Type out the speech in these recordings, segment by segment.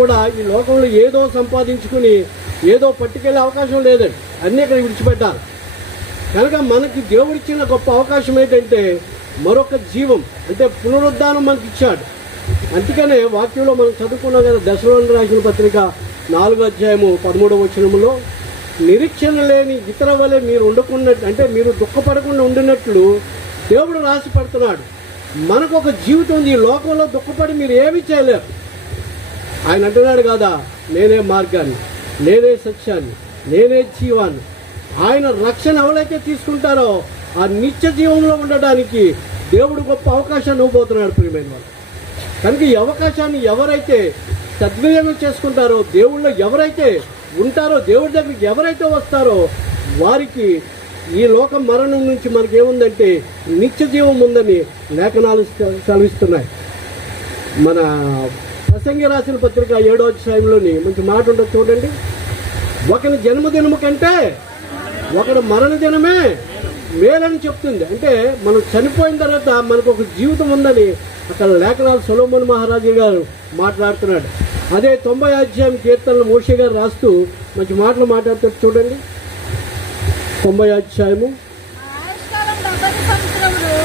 కూడా ఈ లోకంలో ఏదో సంపాదించుకుని ఏదో పట్టుకెళ్ళే అవకాశం లేదండి. అన్నీ ఇక్కడ విడిచిపెట్టాలి. కనుక మనకి దేవుడిచ్చిన గొప్ప అవకాశం ఏంటంటే మరొక జీవం, అంటే పునరుద్ధానం మనకి ఇచ్చాడు. అందుకనే వాక్యంలో మనం చదువుకున్నాం కదా, దశలోని రాసిన పత్రిక 4వ అధ్యాయము 13వ వచనములో, నిరీక్షణ లేని ఇతర వలె మీరు ఉండకున్నట్టు, అంటే మీరు దుఃఖపడకుండా ఉండినట్లు దేవుడు రాసి పెడుతున్నాడు. మనకు ఒక జీవితం ఉంది. ఈ లోకంలో దుఃఖపడి మీరు ఏమీ చేయలేరు. ఆయన అంటున్నాడు కదా, నేనే మార్గాన్ని, నేనే సత్యాన్ని, నేనే జీవాన్ని. ఆయన రక్షణ ఎవరైతే తీసుకుంటారో ఆ నిత్య జీవంలో ఉండడానికి దేవుడు గొప్ప అవకాశాన్ని ఇవ్వబోతున్నాడు ప్రియమైన వాళ్ళు. కనుక ఈ అవకాశాన్ని ఎవరైతే సద్వినియోగం చేసుకుంటారో, దేవుళ్ళో ఎవరైతే ఉంటారో, దేవుడి దగ్గరికి ఎవరైతే వస్తారో వారికి ఈ లోక మరణం నుంచి మనకేముందంటే నిత్య జీవం ఉందని లేఖనాలు సెలవిస్తున్నాయి. మన ప్రసంగి రాసిన పత్రిక 7వ అధ్యాయంలోని మంచి మాట ఉంటుంది చూడండి. ఒకని జన్మదినము కంటే ఒకడు మరణ దినమే మేలని చెప్తుంది. అంటే మనం చనిపోయిన తర్వాత మనకు ఒక జీవితం ఉందని అక్కడ లేఖనాలు సొలొమోను మహారాజు గారు మాట్లాడుతున్నాడు. అదే 90వ అధ్యాయం కీర్తనలు మోషే గారు రాస్తూ మంచి మాటలు మాట్లాడుతాడు చూడండి. 90వ అధ్యాయము,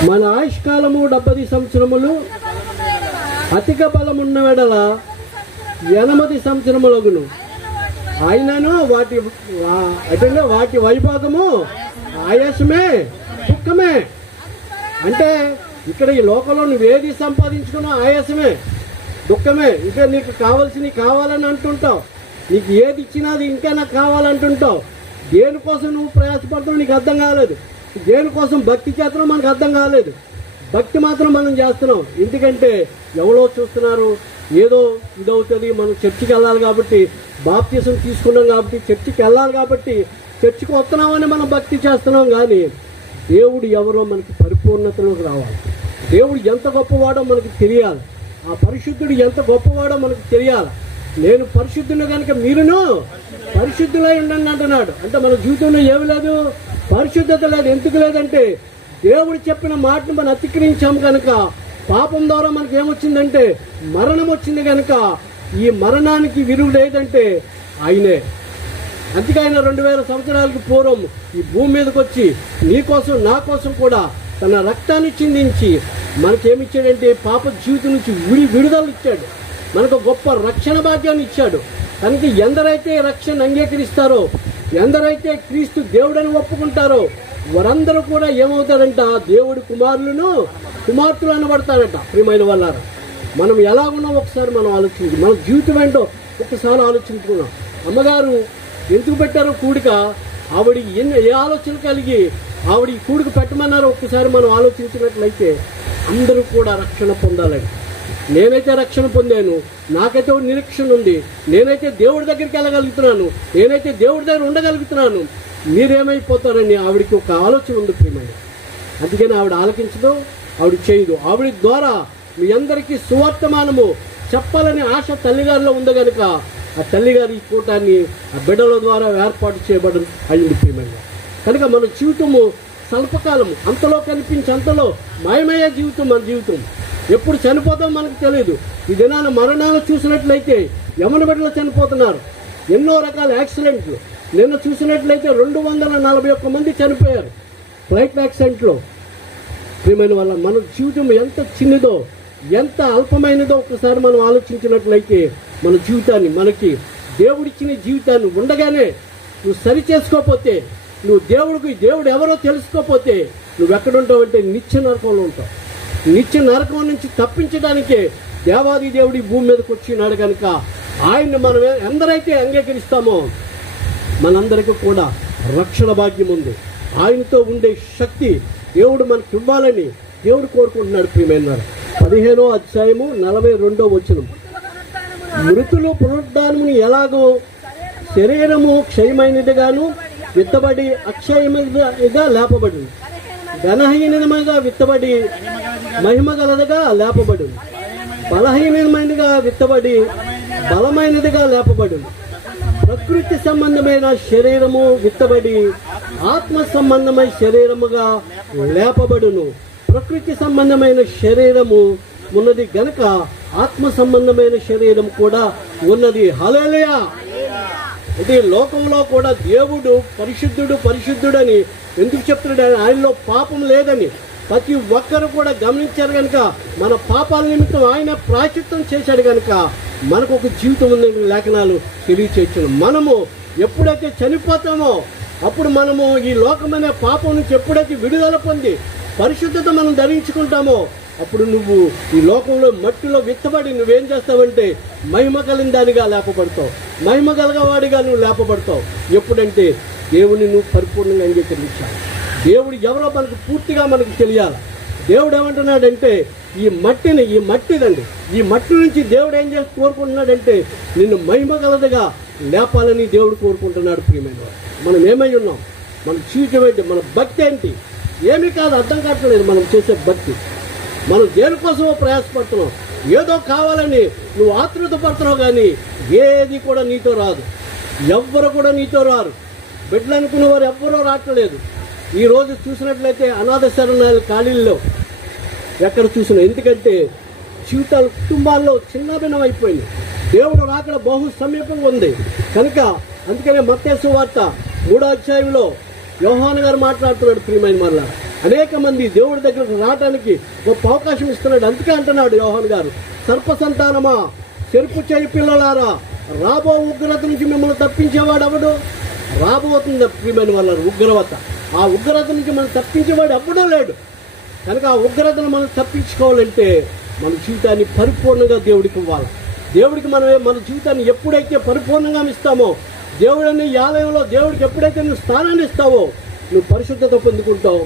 మన ఆయుష్కాలము 70 సంవత్సరములు, అధిక బలమున్న వెడల 80 సంవత్సరములగును. ఆయనను వాటి వైభోగము ఆయాసమే దుఃఖమే. అంటే ఇక్కడ ఈ లోకంలో నువ్వేది సంపాదించుకున్నా ఆయాసమే దుఃఖమే. ఇంకా నీకు కావాల్సినవి కావాలని అంటుంటావు, నీకు ఏది ఇచ్చినా అది ఇంకా నాకు కావాలంటుంటావు. దేనికోసం నువ్వు ప్రయాసపడుతున్నావు నీకు అర్థం కాలేదు. దేనికోసం భక్తి చేస్తున్నావు మనకు అర్థం కాలేదు. భక్తి మాత్రం మనం చేస్తున్నాం. ఎందుకంటే ఎవరో చూస్తున్నారు, ఏదో ఇదవుతుంది, మనం చర్చికి వెళ్ళాలి కాబట్టి, బాప్తిసం తీసుకున్నాం కాబట్టి చర్చికి వెళ్ళాలి కాబట్టి చర్చికి వస్తున్నామని మనం భక్తి చేస్తున్నాం. కానీ దేవుడు ఎవరో మనకి పరిపూర్ణతలోకి రావాలి. దేవుడు ఎంత గొప్పవాడో మనకు తెలియాలి. ఆ పరిశుద్ధుడు ఎంత గొప్పవాడో మనకు తెలియాలి. నేను పరిశుద్ధుని కనుక మీరును పరిశుద్ధులై ఉండండి అంటున్నాడు. అంటే మన జీవితంలో ఏమి లేదు, పరిశుద్ధత లేదు. ఎందుకు లేదంటే దేవుడు చెప్పిన మాటను మనం అతిక్రమించాం కనుక పాపం ద్వారా మనకి ఏమొచ్చిందంటే మరణం వచ్చింది. కనుక ఈ మరణానికి విరుగుడు ఏదంటే ఆయనే. అందుకే ఆయన 2000 సంవత్సరాలకు పూర్వం ఈ భూమి మీదకి వచ్చి నీ కోసం నా కోసం కూడా తన రక్తాన్ని చిందించి మనకేమిచ్చాడంటే పాప జీవితం నుంచి విడుదల ఇచ్చాడు. మనకు గొప్ప రక్షణ భాగ్యాన్ని ఇచ్చాడు. కనుక ఎందరైతే రక్షణ అంగీకరిస్తారో, ఎందరైతే క్రీస్తు దేవుడని ఒప్పుకుంటారో వారందరూ కూడా ఏమవుతారంట, దేవుడి కుమారులను కుమార్తెలు అనబడతారట. ప్రియమైన వాళ్ళారా, మనం ఎలా ఉన్నాం ఒకసారి మనం ఆలోచించి, మన జీవితం ఏంటో ఒక్కసారి ఆలోచించుకున్నాం. అమ్మగారు ఎందుకు పెట్టారో కూడిక, ఆవిడ ఏ ఆలోచన కలిగి ఆవిడ ఈ కూడిక పెట్టమన్నారో ఒక్కసారి మనం ఆలోచించినట్లయితే అందరూ కూడా రక్షణ పొందాలని. నేనైతే రక్షణ పొందాను, నాకైతే నిరీక్షణ ఉంది, నేనైతే దేవుడి దగ్గరికి వెళ్ళగలుగుతున్నాను, నేనైతే దేవుడి దగ్గర ఉండగలుగుతున్నాను, మీరేమైపోతారని ఆవిడికి ఒక ఆలోచన ఉంది ప్రియమైన. అందుకని ఆవిడ ఆలకించదు, ఆవిడ చేయదు. ఆవిడ ద్వారా మీ అందరికీ సువర్తమానము చెప్పాలని ఆశ తల్లిగారిలో ఉంది కనుక ఆ తల్లిగారి ఈ కూటాన్ని ఆ బిడ్డల ద్వారా ఏర్పాటు చేయబడి అయింది ప్రియమైన. కనుక మన జీవితము స్వల్పకాలము, అంతలో కనిపించి అంతలో మాయమయ్యే జీవితం మన జీవితం. ఎప్పుడు చనిపోతాం మనకు తెలియదు. ఈ దినాన మరణాలు చూసినట్లయితే యమన బిడ్డలు చనిపోతున్నారు, ఎన్నో రకాల యాక్సిడెంట్లు. నిన్న చూసినట్లయితే 241 మంది చనిపోయారు ఫ్లైట్ యాక్సిడెంట్లో. ప్రియమైన వల్ల మన జీవితం ఎంత చిన్నదో, ఎంత అల్పమైనదో ఒకసారి మనం ఆలోచించినట్లయితే మన జీవితాన్ని, మనకి దేవుడిచ్చిన జీవితాన్ని ఉండగానే నువ్వు సరి చేసుకోకపోతే, నువ్వు దేవుడు ఎవరో తెలుసుకోకపోతే నువ్వు ఎక్కడుంటావంటే నిత్య నరకంలో ఉంటావు. నిత్య నరకం నుంచి తప్పించడానికే దేవాది దేవుడి భూమి మీదకి వచ్చినాడు. కనుక ఆయన్ని మనం ఎందరైతే అంగీకరిస్తామో మనందరికీ కూడా రక్షణ భాగ్యం ఉంది. ఆయనతో ఉండే శక్తి దేవుడు మనకి ఇవ్వాలని దేవుడు కోరుకుంటున్నాడు ప్రియమైన. 15వ అధ్యాయము 42వ వచనం, మృతులు పునరుద్ధానముని ఎలాగో శరీరము క్షయమైనదిగాను విత్తబడి అక్షయమైనదిగా లేపబడి, ఘనహీనమైనదిగా విత్తబడి మహిమ గలదిగా లేపబడి, బలహీనమైనదిగా విత్తబడి బలమైనదిగా లేపబడి, ప్రకృతి సంబంధమైన శరీరము విత్తబడి ఆత్మ సంబంధమైన శరీరముగా లేపబడును. ప్రకృతి సంబంధమైన శరీరము ఉన్నది గనక ఆత్మ సంబంధమైన శరీరం కూడా ఉన్నది. హల్లెలూయా. అంటే లోకంలో కూడా దేవుడు పరిశుద్ధుడని ఎందుకు చెప్తున్నాడు? ఆయనలో పాపం లేదని ప్రతి ఒక్కరు కూడా గమనించారు కనుక మన పాపాల నిమిత్తం ఆయన ప్రాయశ్చిత్తం చేశాడు కనుక మనకు ఒక జీవితం ఉందని లేఖనాలు తెలియచేస్తున్నాం. మనము ఎప్పుడైతే చనిపోతామో అప్పుడు మనము ఈ లోకమనే పాపం నుంచి ఎప్పుడైతే విడుదల పొంది పరిశుద్ధత మనం ధరించుకుంటామో అప్పుడు నువ్వు ఈ లోకంలో మట్టిలో విత్తబడి నువ్వేం చేస్తావంటే మహిమ కలిగిన దానిగా లేపబడతావు, మహిమ కలగవాడిగా నువ్వు లేపబడతావు. ఎప్పుడంటే దేవుని నువ్వు పరిపూర్ణంగా అంగీకరించాలి. దేవుడు ఎవరో మనకు పూర్తిగా మనకు తెలియాలి. దేవుడు ఏమంటున్నాడంటే ఈ మట్టిదండి, ఈ మట్టి నుంచి దేవుడు ఏం చేసి కోరుకుంటున్నాడంటే నిన్ను మహిమ కలదుగా లేపాలని దేవుడు కోరుకుంటున్నాడు. ప్రియమైన మనం ఏమై ఉన్నాం, మన జీవితం ఏంటి, మన భక్తి ఏంటి, ఏమీ కాదు, అర్థం కావట్లేదు మనం చేసే భక్తి. మనం దేనికోసమో ప్రయాసపడుతున్నాం, ఏదో కావాలని నువ్వు ఆతృత పడుతున్నావు, కానీ ఏది కూడా నీతో రాదు, ఎవ్వరు కూడా నీతో రారు. బిడ్డలు అనుకున్న వారు ఎవ్వరూ రావట్లేదు. ఈరోజు చూసినట్లయితే అనాథ శరణాలయ ఖాళీల్లో ఎక్కడ చూసినా, ఎందుకంటే జీవితాలు కుటుంబాల్లో చిన్నభిన్నం అయిపోయింది. దేవుడు రాకడ బహు సమీపంగా ఉంది కనుక అందుకనే మత్తయి సువార్త 3వ అధ్యాయంలో యోహాను గారు మాట్లాడుతున్నాడు. ప్రియమైన మరలా అనేక మంది దేవుడి దగ్గరకు రావడానికి గొప్ప అవకాశం ఇస్తున్నాడు. అందుకే అంటున్నాడు యోహాను గారు, సర్ప సంతానమా, చెరుపు చేయి పిల్లలారా, రాబో ఉగ్రత నుంచి మిమ్మల్ని తప్పించేవాడు ఎవడు? రాబోతుంది ప్రియమైన వాళ్ళ ఉగ్రవత. ఆ ఉగ్రత నుంచి మనం తప్పించేవాడు ఎప్పుడూ లేడు. కనుక ఆ ఉగ్రతను మనం తప్పించుకోవాలంటే మన జీవితాన్ని పరిపూర్ణంగా దేవుడికి ఇవ్వాలి. దేవుడికి మన జీవితాన్ని ఎప్పుడైతే పరిపూర్ణంగా ఇస్తామో, దేవుడిని ఈ ఆలయంలో దేవుడికి ఎప్పుడైతే నువ్వు స్థానాన్ని ఇస్తావో నువ్వు పరిశుద్ధత పొందుకుంటావు.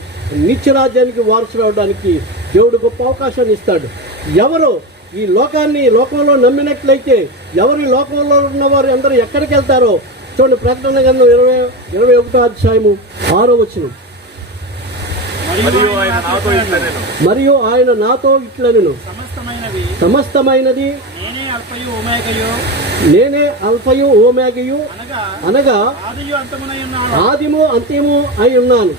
నిత్యరాజ్యానికి వారసులు అవడానికి దేవుడు గొప్ప అవకాశాన్ని ఇస్తాడు. ఎవరు ఈ లోకంలో నమ్మినట్లయితే, ఎవరు ఈ లోకంలో ఉన్నవారు అందరూ ఎక్కడికి వెళ్తారో చూడండి. ప్రకటన గ్రంథం 21వ అధ్యాయము 6వ వచనం. మరియు ఆయన నాతో ఇట్లనెను, సమస్తమైనది నేనే అల్ఫయు ఓమేగయు అనగా ఆదిము అంత్యము అయి ఉన్నాను.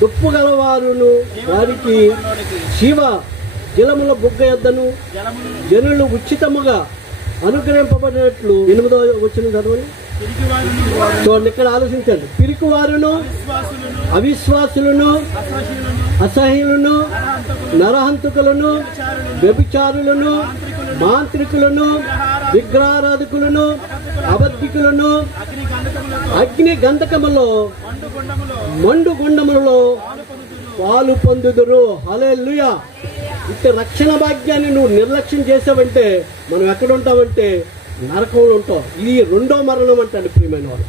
దుప్పు గలవారును వారికి శివ జలముల బుగ్గ యొద్దను జనులు ఉచితముగా అనుగ్రహింపబడినట్లు. 8వ వచనం చదవండి. చూడండి, ఇక్కడ ఆలోచించండి. పిరికివారును, అవిశ్వాసులను, అసహ్యులను, నరహంతకులను, వ్యభిచారులను, మాంత్రికులను, విగ్రహారాధకులను, అబద్ధికులను అగ్ని గంధకములో మండుగుండములలో పాలు పొందుదురు. హల్లెలూయా. ఇంత రక్షణ భాగ్యాన్ని నువ్వు నిర్లక్ష్యం చేసావంటే మనం ఎక్కడ ఉంటామంటే నరకంలో ఉంటాం. ఇది 2వ మరణం అంటాడు ప్రియమైన వాడు.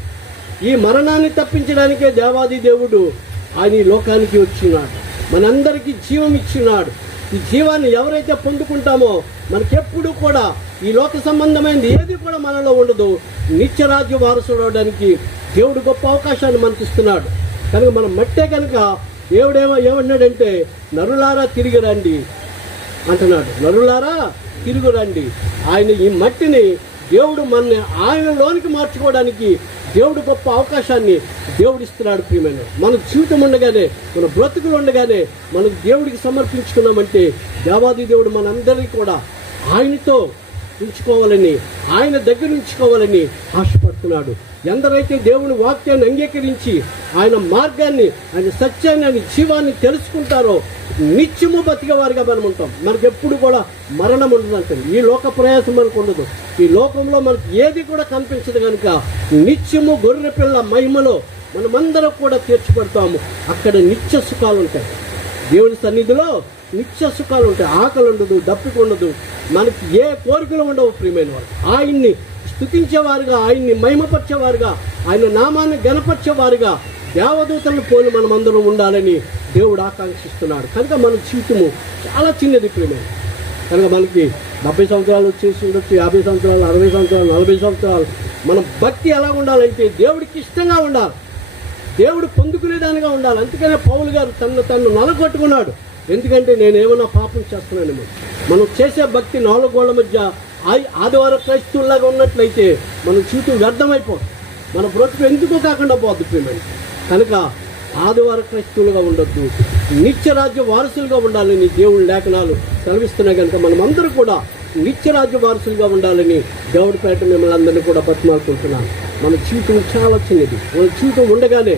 ఈ మరణాన్ని తప్పించడానికే దేవాది దేవుడు ఆయన ఈ లోకానికి వచ్చినాడు, మనందరికీ జీవం ఇచ్చినాడు. ఈ జీవాన్ని ఎవరైతే పొందుకుంటామో మనకెప్పుడు కూడా ఈ లోక సంబంధమైనది ఏది కూడా మనలో ఉండదు. నిత్యరాజ్య వారసుడు అవడానికి దేవుడు గొప్ప అవకాశాన్ని మనకి ఇస్తున్నాడు. కనుక మనం మట్టే కనుక దేవుడు ఏమన్నాడంటే నరులారా తిరిగి రండి అంటున్నాడు. నరులారా తిరిగి రండి. ఆయన ఈ మట్టిని దేవుడు మనని ఆయనలోనికి మార్చుకోవడానికి దేవుడు గొప్ప అవకాశాన్ని దేవుడు ఇస్తున్నాడు. ప్రియమైన మన జీవితం ఉండగానే, మన బ్రతుకులు ఉండగానే మనకు దేవుడికి సమర్పించుకున్నామంటే దేవాది దేవుడు మనందరినీ కూడా ఆయనతో ఉంచుకోవాలని, ఆయన దగ్గర ఉంచుకోవాలని ఆశపడుతున్నాడు. ఎందరైతే దేవుని వాక్యాన్ని అంగీకరించి ఆయన మార్గాన్ని, ఆయన సత్యాన్ని, ఆయన జీవాన్ని తెలుసుకుంటారో నిత్యము బతికే వారిగా మనం ఉంటాం. మనకి ఎప్పుడు కూడా మరణం ఉండదు అంటే ఈ లోక ప్రయాసం మనకు ఉండదు. ఈ లోకంలో మనకి ఏది కూడా కనిపించదు కనుక నిత్యము గొర్రె పిల్ల మహిమలో మనమందరం కూడా తీర్చిపడతాము. అక్కడ నిత్య సుఖాలు ఉంటాయి. దేవుని సన్నిధిలో నిత్య సుఖాలు ఉంటాయి. ఆకలి ఉండదు, దప్పిక ఉండదు, మనకి ఏ కోరికలు ఉండవు. ప్రియమైన వారు ఆయన్ని స్తుతించేవారుగా, ఆయన్ని మహిమపరిచేవారుగా, ఆయన నామాన్ని గణపరిచేవారుగా దేవదూతలను పోలి మనం అందరం ఉండాలని దేవుడు ఆకాంక్షిస్తున్నాడు. కనుక మన జీవితము చాలా చిన్నది ప్రియమైన. కనుక మనకి 70 సంవత్సరాలు వచ్చేసి ఉండొచ్చు, 50 సంవత్సరాలు, 60 సంవత్సరాలు, 40 సంవత్సరాలు. మన భక్తి ఎలా ఉండాలంటే దేవుడికి ఇష్టంగా ఉండాలి, దేవుడు పొందుకునేదానిగా ఉండాలి. అందుకనే పౌలు గారు తను నలగొట్టుకున్నాడు. ఎందుకంటే నేనేమన్నా పాపం చేస్తున్నానేమో. మనం చేసే భక్తి 4 గోళ్ల మధ్య ఆదివార క్రైస్తవులాగా ఉన్నట్లయితే మన జీవితం వ్యర్థమైపోతుంది, మన బ్రతుకు ఎందుకు కాకుండా పోతుంది ప్రియమైన. కనుక ఆదివార క్రైస్తవులుగా ఉండొద్దు, నిత్యరాజ్య వారసులుగా ఉండాలని దేవుడి లేఖనాలు సెలవిస్తున్నాయి. కనుక మనమందరూ కూడా నిత్యరాజ్య వారసులుగా ఉండాలని దేవుడి పేట మిమ్మల్ని అందరినీ కూడా బతిమాలుకుంటున్నాను. మన జీవితం చాలా చిన్నది. మన జీవితం ఉండగానే,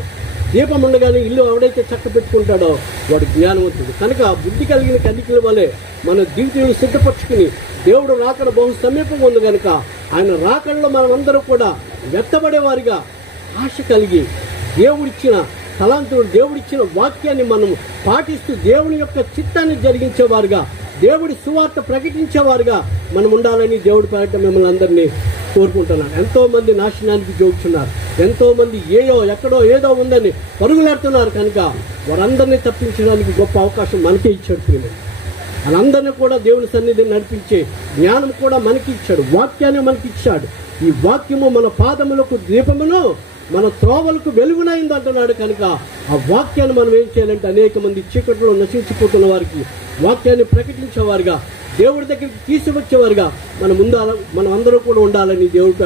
దీపం ఉండగానే ఇల్లు ఎవడైతే చక్క పెట్టుకుంటాడో వాడు జ్ఞానవంతుడు. కనుక బుద్ధి కలిగిన కన్నికల వలె మన జీవితాలను సిద్ధపరచుకుని దేవుడు రాకడ బహు సమీపంగా ఉంది కనుక ఆయన రాకడలో మనమందరూ కూడా వెత్తబడేవారిగా ఆశ కలిగి దేవుడిచ్చిన తలాంతుడు, దేవుడిచ్చిన వాక్యాన్ని మనం పాటిస్తూ దేవుని యొక్క చిత్తాన్ని జరిగించేవారుగా, దేవుడి సువార్త ప్రకటించేవారుగా మనం ఉండాలని దేవుడి పేరట మిమ్మల్ని అందరినీ కోరుకుంటున్నాను. ఎంతోమంది నాశనానికి జోగుతున్నారు, ఎంతోమంది ఎక్కడో ఏదో ఉందని పరుగులాడుతున్నారు. కనుక వారందరినీ తప్పించడానికి గొప్ప అవకాశం మనకే ఇచ్చాడు ప్రియమైన. వాళ్ళందరినీ కూడా దేవుని సన్నిధిని నడిపించే జ్ఞానం కూడా మనకి ఇచ్చాడు, వాక్యాన్ని మనకి ఇచ్చాడు. ఈ వాక్యము మన పాదములకు దీపమును, మన త్రోవలకు వెలుగునైంది అంటున్నాడు. కనుక ఆ వాక్యాన్ని మనం ఏం చేయాలంటే అనేక మంది చీకట్లో నశించిపోతున్న వారికి వాక్యాన్ని ప్రకటించేవారుగా, దేవుడి దగ్గరికి తీసుకొచ్చేవారుగా మనం అందరూ కూడా ఉండాలని దేవుడి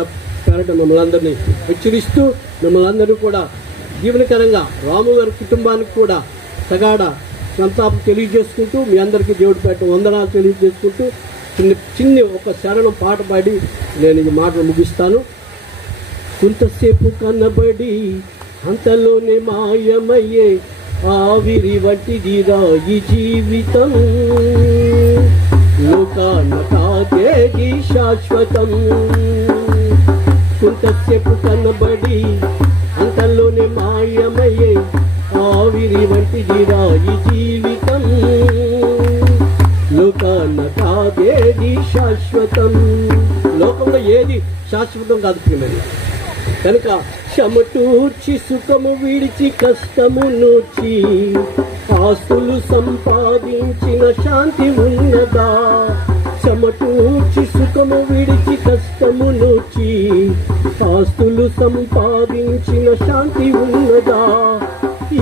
పేరట మిమ్మల్ని అందరినీ హెచ్చరిస్తూ మిమ్మల్ని అందరూ కూడా జీవనకరంగా రాము గారి కుటుంబానికి కూడా సగాఢ సంతాపం తెలియజేసుకుంటూ మీ అందరికీ దేవుడి పేరట వందనాలు తెలియజేసుకుంటూ చిన్న ఒక శరణం పాట పాడి నేను ఈ మాటలు ముగిస్తాను. కొంతసేపు కనబడి అంతలోనే మాయమయ్యే ఆవిరి వంటిదిరా ఈ జీవితం, లోకాన కాదేది శాశ్వతం. కొంతసేపు కనబడి అంతలోనే మాయమయ్యే ఆవిరి వంటిదిరా ఈ జీవితం, లోకాన కాదేది శాశ్వతం. లోకంలో ఏది శాశ్వతం కాదు ప్రియమైన. కనుక చెమటూర్చి సుఖము విడిచి కష్టము నూర్చి ఆస్తులు సంపాదించిన శాంతి ఉన్నదా? చెమటూర్చి సుఖము విడిచి కష్టము నూర్చి ఆస్తులు సంపాదించిన శాంతి ఉన్నదా?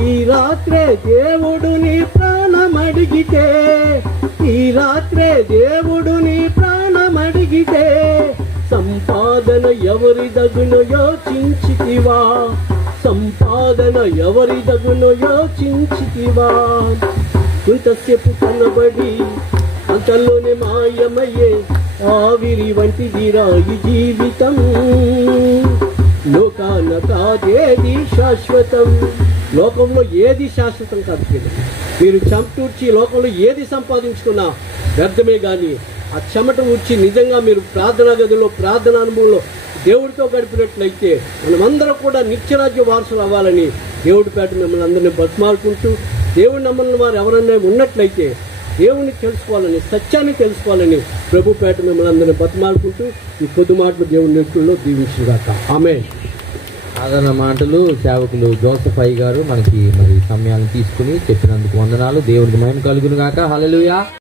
ఈ రాత్రే దేవుడు నీ ప్రాణమడిగితే, ఈ రాత్రే దేవుడు నీ ప్రాణమడిగితే సంపాదన ఎవరి దగునో యోచించితివా? సంపాదన ఎవరి దగునో యోచించితివా? కొంతసేపు కనబడి అంతలోనే మాయమయ్యే ఆవిరి వంటిదిరా ఈ జీవితం, లోకాన కాదేది శాశ్వతం. లోకంలో ఏది శాశ్వతం కాదు. మీరు చెమటూర్చి లోకంలో ఏది సంపాదించుకున్నా వ్యర్థమే. కానీ ఆ చెమట ఊడ్చి నిజంగా మీరు ప్రార్థనా గదిలో ప్రార్థనా అనుభవంలో దేవుడితో గడిపినట్లయితే మనమందరం కూడా నిత్యరాజ్య వారసులు అవ్వాలని దేవుడి పేట మిమ్మల్ని అందరినీ బతిమాలుకుంటూ, దేవుడి నమ్మని వారు ఎవరన్నా ఉన్నట్లయితే దేవుని తెలుసుకోవాలని, సత్యాన్ని తెలుసుకోవాలని ప్రభు పేట మిమ్మల్ని అందరినీ బతిమాలుకుంటూ ఈ కొద్ది మాటలు దేవుని నేర్పుల్లో దీవించుగాక. ఆమేన్. సాధారణ మాటలు సేవకులు జోసెఫ్ అయ్య గారు మనకి మరి సమయాన్ని తీసుకుని చెప్పినందుకు వందనాలు. దేవుడికి మహిమ కలుగును గాక. హల్లెలూయా.